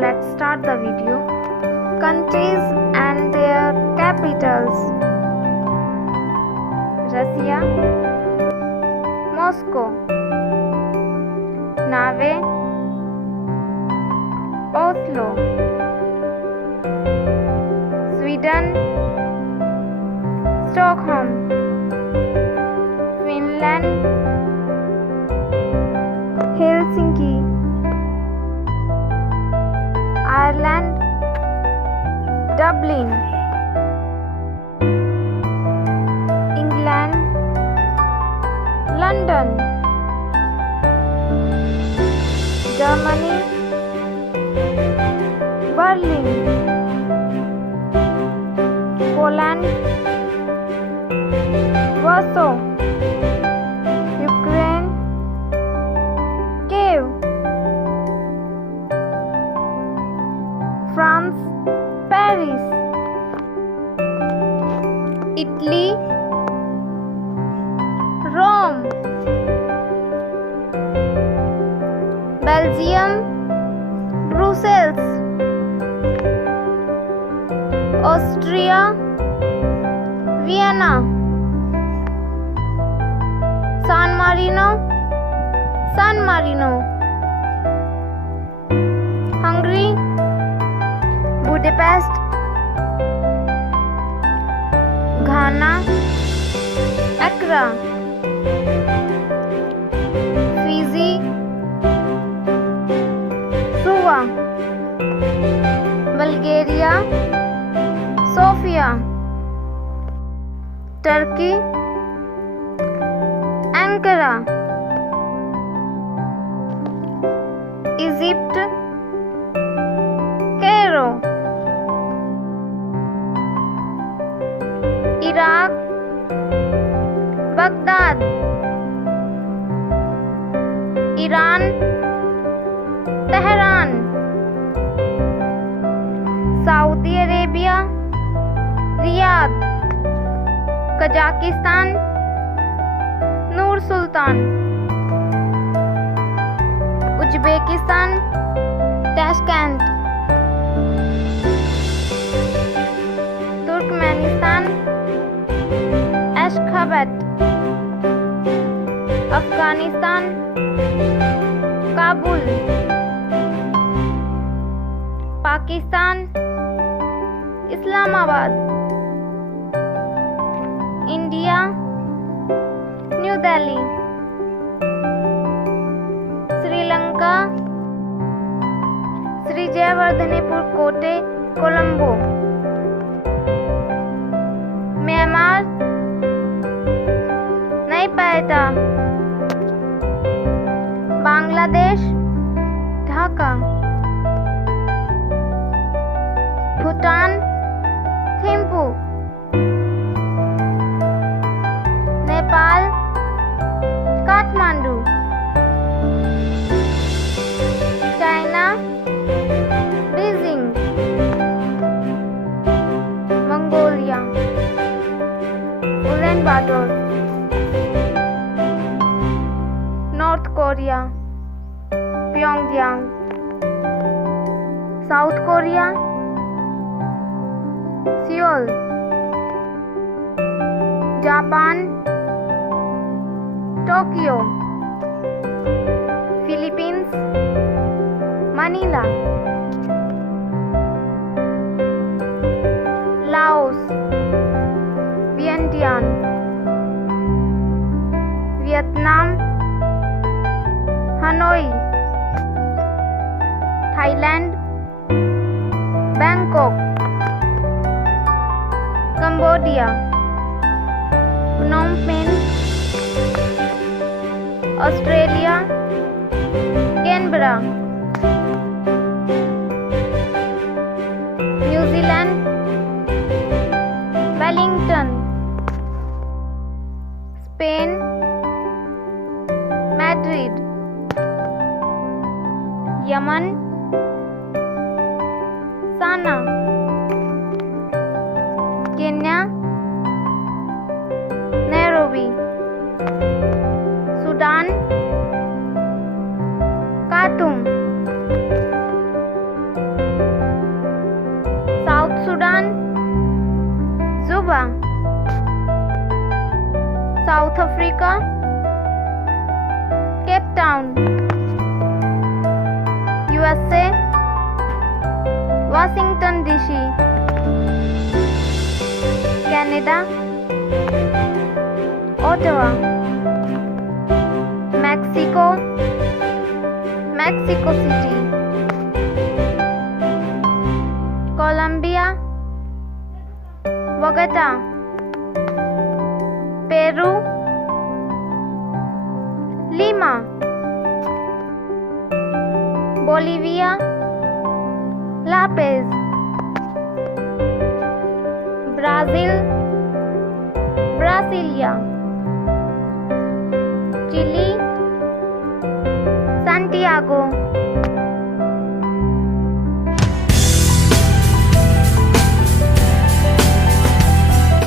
let's start the video. Countries and their capitals. Russia, Moscow, Norway, Oslo, Sweden, Stockholm, Finland, Helsinki, Ireland, Dublin, England, London, Germany, Berlin, Poland, Warsaw, Ukraine, Kiev, France, Paris, Italy, Rome, Belgium, Brussels, Austria, Vienna, San Marino, Hungary, Budapest, Ghana, Accra, Fiji, Suva, Bulgaria, Sofia, Turkey, Ankara, Egypt, Cairo, Iraq, Baghdad, Iran, Tehran, Saudi Arabia, Riyadh, Kazakhstan, Nur Sultan, Uzbekistan, Tashkent, Turkmenistan, Ashgabat, Afghanistan, Kabul, Pakistan, Islamabad, India, New Delhi, Sri Lanka, Sri Jayawardhanepur Kotte, Colombo, Myanmar, Nai Paita, Bangladesh, Dhaka, Bhutan, Thimphu, Nepal, Kathmandu, China, Beijing, Mongolia, Ulaanbaatar, North Korea, Pyongyang, South Korea, Seoul, Japan, Tokyo, Philippines, Manila, Laos, Vientiane, Vietnam, Hanoi, Thailand, Bangkok, Cambodia, Phnom Penh, Australia, Canberra, New Zealand, Wellington, Spain, Madrid, Yemen, Sanaa, Kenya, Nairobi, Sudan, Khartoum, Dhaka, South Africa, Cape Town, USA, Washington DC, Canada, Ottawa, Mexico, Mexico City, Colombia, Bogota, Peru, Lima, Bolivia, La Paz, Brazil, Brasilia, Chile, Santiago,